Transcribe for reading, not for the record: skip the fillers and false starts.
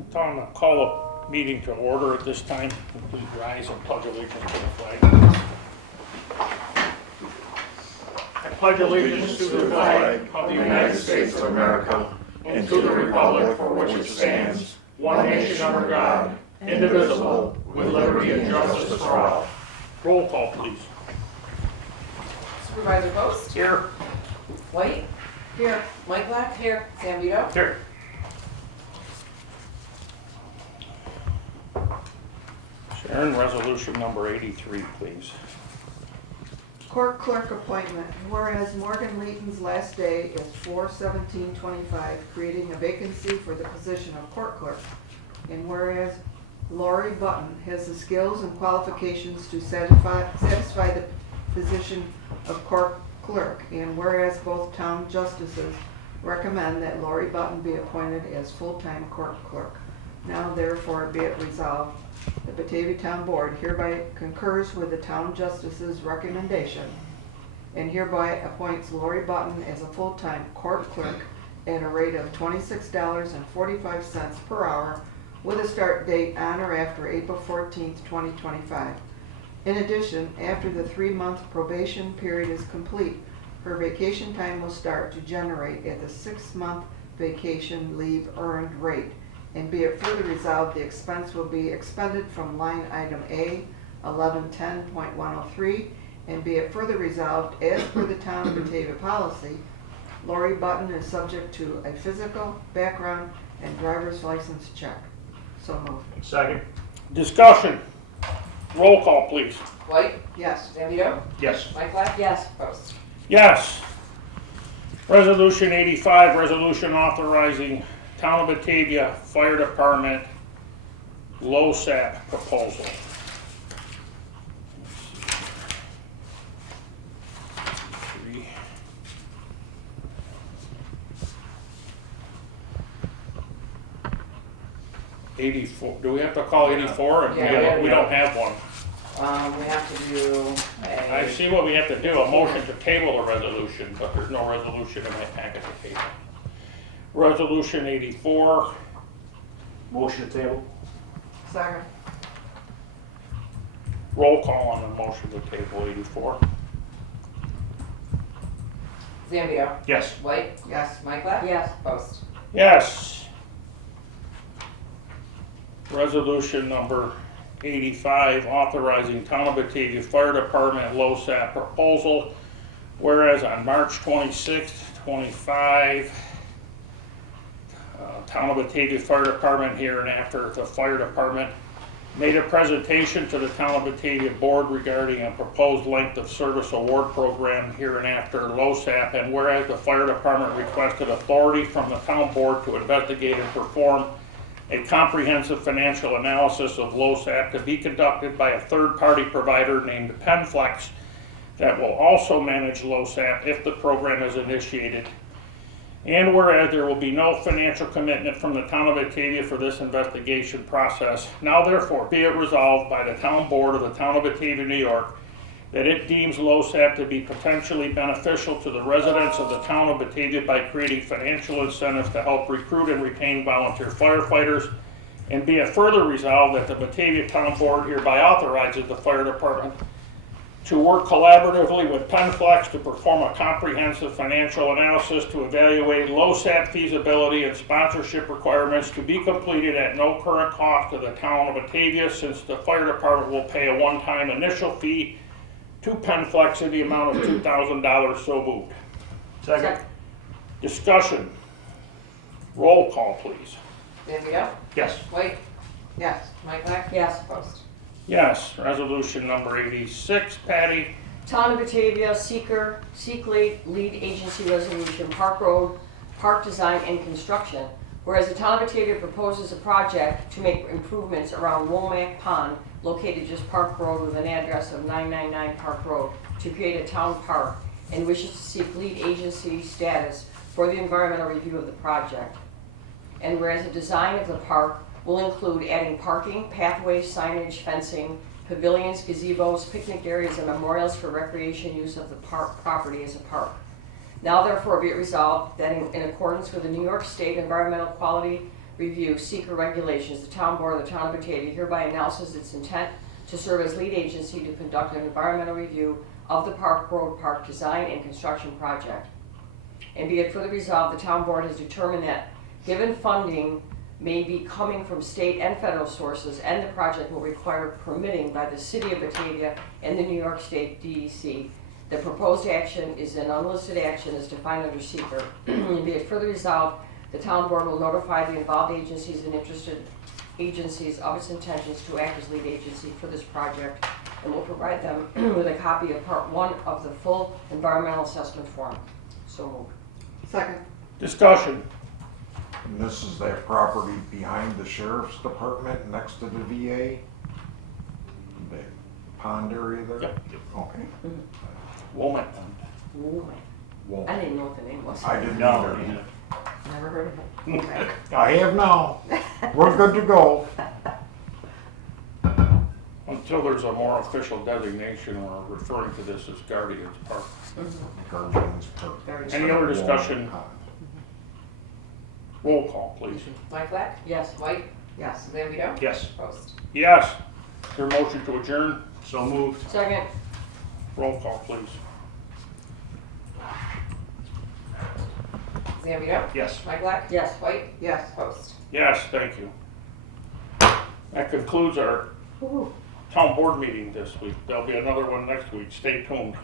I'm going to call a meeting to order at this time. Please rise and pledge allegiance to the flag. I pledge allegiance to the flag of the United States of America and to the republic for which it stands, one nation under God, indivisible, with liberty and justice for all. Roll call, please. Supervisor Post? Here. White? Here. Mike Black? Here. Sam Vito? Here. Sharon, resolution number 83, please. Court clerk appointment. Whereas Morgan Leighton's last day is 4/17/25, creating a vacancy for the position of court clerk. And whereas Lori Button has the skills and qualifications to satisfy the position of court clerk. And whereas both town justices recommend that Lori Button be appointed as full-time court clerk. Now therefore be it resolved, the Batavia Town Board hereby concurs with the town justice's recommendation and hereby appoints Lori Button as a full-time court clerk at a rate of $26.45 per hour with a start date on or after April 14th, 2025. In addition, after the 3-month probation period is complete, her vacation time will start to generate at the 6-month vacation leave earned rate. And be it further resolved, the expense will be expended from line item A 1110.103, and be it further resolved, as per the town of Batavia policy, Lori Button is subject to a physical, background, and driver's license check. So moved. Second. Discussion. Roll call, please. White? Yes. Sam Vito? Yes. Mike Black? Yes. Post? Yes. Resolution 85, resolution authorizing Town of Batavia Fire Department LOSAP proposal. Three. $84. Do we have to call 84? Yeah, We don't have one. We have to do I see what we have to do, a motion to table a resolution, but there's no resolution in my packet to table. Resolution 84. Motion to table? Second. Roll call on the motion to table 84. Sam Vito? Yes. White? Yes. Mike Black? Yes. Post? Yes. Resolution number 85, authorizing Town of Batavia Fire Department LOSAP proposal. Whereas on March 26th, 25, Town of Batavia Fire Department here and after the fire department made a presentation to the Town of Batavia Board regarding a proposed length of service award program here and after LOSAP, and whereas the fire department requested authority from the town board to investigate and perform a comprehensive financial analysis of LOSAP to be conducted by a third-party provider named PenFlex that will also manage LOSAP if the program is initiated. And whereas there will be no financial commitment from the Town of Batavia for this investigation process, now therefore be it resolved by the Town Board of the Town of Batavia, New York, that it deems LOSAP to be potentially beneficial to the residents of the Town of Batavia by creating financial incentives to help recruit and retain volunteer firefighters, and be it further resolved that the Batavia Town Board hereby authorizes the fire department to work collaboratively with PenFlex to perform a comprehensive financial analysis to evaluate LOSAP feasibility and sponsorship requirements to be completed at no current cost to the Town of Batavia, since the fire department will pay a one-time initial fee to PenFlex in the amount of $2,000. So moved. Second. Discussion. Roll call, please. Sam Vito? Yes. White? Yes. Mike Black? Yes. Post? Yes. Resolution number 86. Patty. Town of Batavia, SEQR, lead agency resolution, Park Road, Park Design and Construction. Whereas the Town of Batavia proposes a project to make improvements around Womack Pond, located just Park Road with an address of 999 Park Road, to create a town park, and wishes to seek lead agency status for the environmental review of the project. And whereas the design of the park will include adding parking, pathways, signage, fencing, pavilions, gazebos, picnic areas, and memorials for recreation use of the park property as a park. Now therefore be it resolved that in accordance with the New York State Environmental Quality review SEQR regulations, the town board of the town of Batavia hereby announces its intent to serve as lead agency to conduct an environmental review of the Park Road Park design and construction project. And be it further resolved, the town board has determined that given funding may be coming from state and federal sources and the project will require permitting by the city of Batavia and the New York State DEC, the proposed action is an unlisted action as defined under SEQR. And be it further resolved, the town board will notify the involved agencies and interested agencies of its intentions to act as lead agency for this project and will provide them with a copy of part 1 of the full environmental assessment form. So moved. Second. Discussion. And this is that property behind the sheriff's department, next to the VA? The pond area there? Yep. Okay. Woman. Ooh, Well, I didn't know what the name was. I didn't No. either. Never heard of it. Okay. I have now. We're good to go. Until there's a more official designation, we're referring to this as Guardians Park. Guardians Park. Guardians Any other discussion? Pond. Roll call, please. Mike Black? Yes. White? Yes. Zambito? Yes. Post. Yes. Is there a motion to adjourn? So moved. Second. Roll call, please. Zambito? Yes. Mike Black? Yes. White? Yes. Post. Yes, thank you. That concludes our Ooh. town board meeting this week. There'll be another one next week. Stay tuned.